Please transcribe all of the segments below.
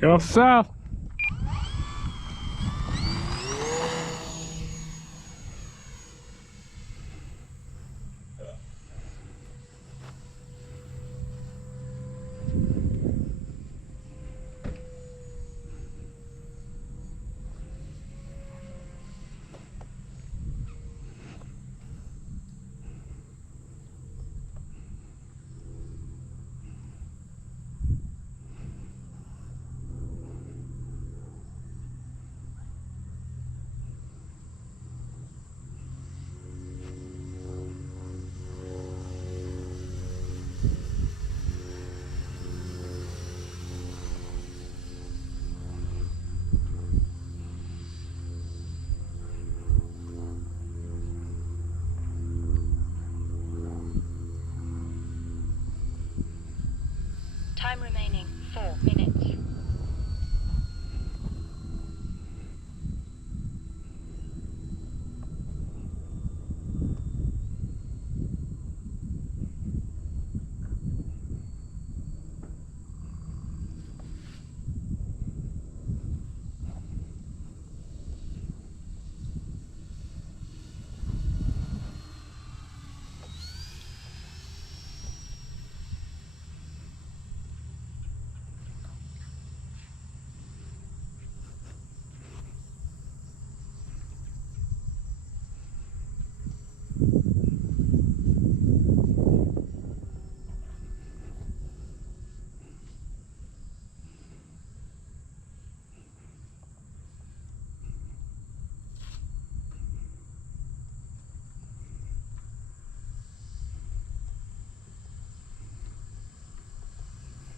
Go south. Time remaining 4 minutes.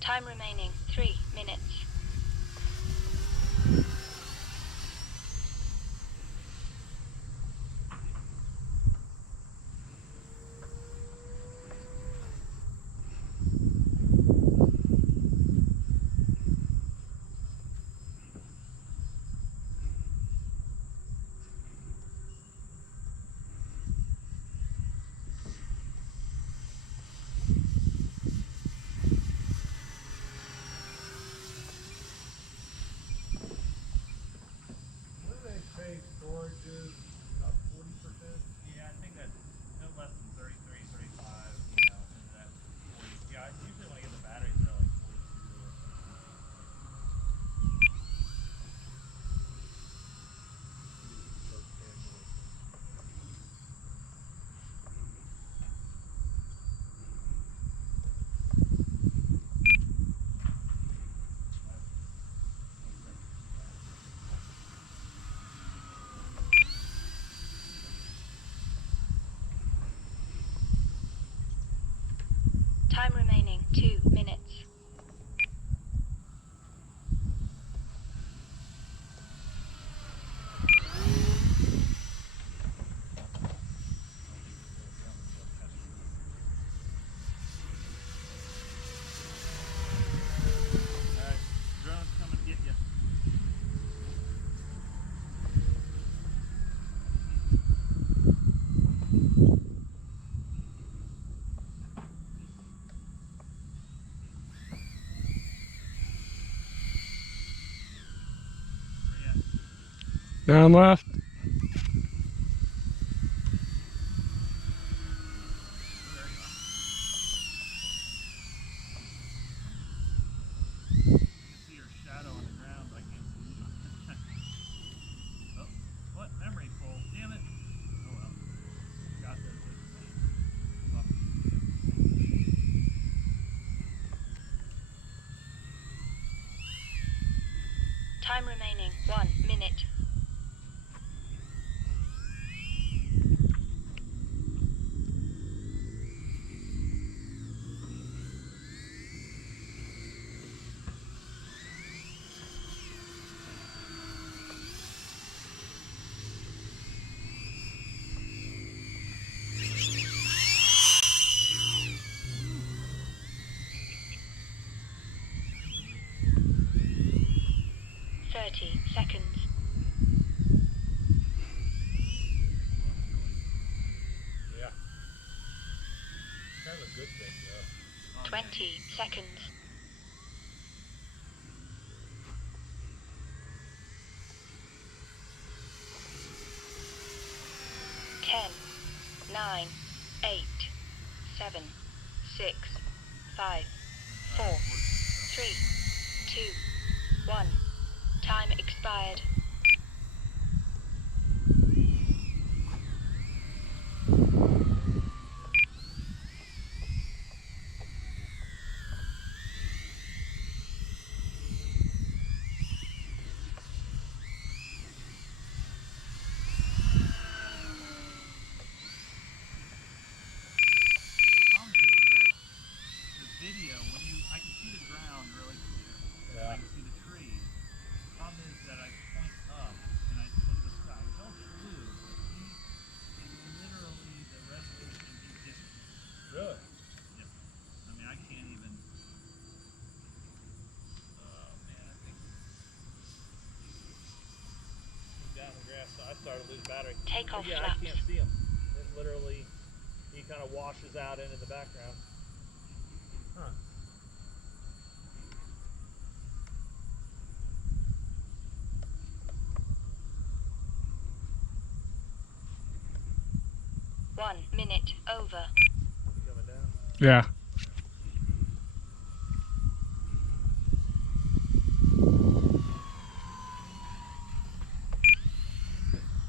Time remaining 3 minutes. Storage is about 40%. Yeah, I think that's no less than 33, 35. You know, is that 40? Yeah, it's usually when I get the batteries, they're like 42 or Time remaining 2 minutes. Alright, drone's coming to get you. Down left. See your shadow on the ground, but I can't see you. Oh, what? Memory full. Damn it. Oh well. Got this. Well, Time remaining 1 minute. Seconds. yeah. Kind of a good thing, though. 20 seconds. 9, 8, 7, 6, 5, 4, 3, 2, 1. Time expired. Problem is that the video, I can see the ground really clear. Yeah. I can see the trees. The problem is that I point up and I look at the sky. It's all blue, but literally the resolution is just. Really? Yep. I mean, I can't even. Oh man, I think. Down the grass, so I started to lose battery. Take off Yeah, flaps. I can't see him. It literally, he kind of washes out into the background. Huh. One minute over. Coming down. Yeah.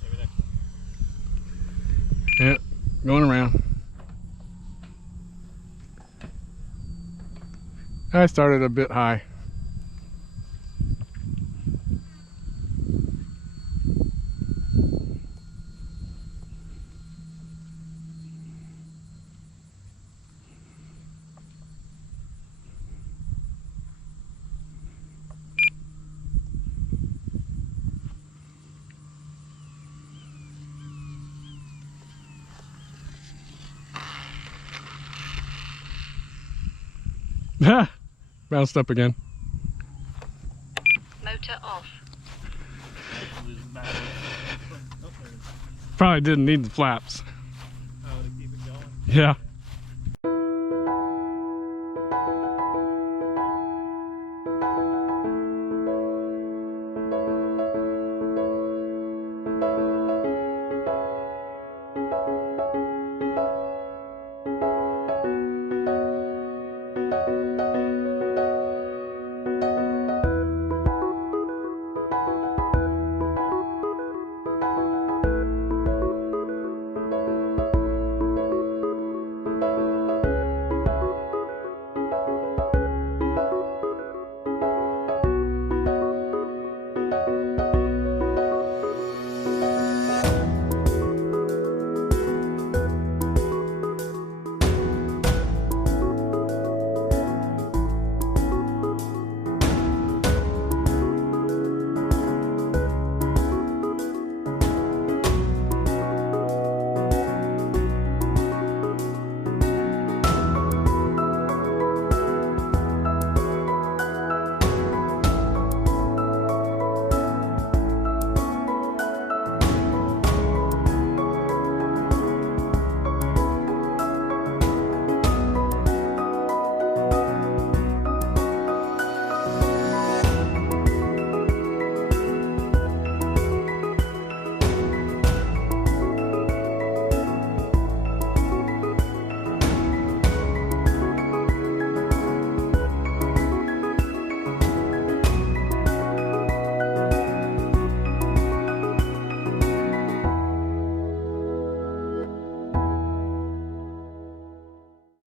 Maybe next one. Yeah. Going around. I started a bit high. Bounced up again. Motor off. I'm losing battery. Oh, there it is. Probably didn't need the flaps. Oh, to keep it going? Yeah.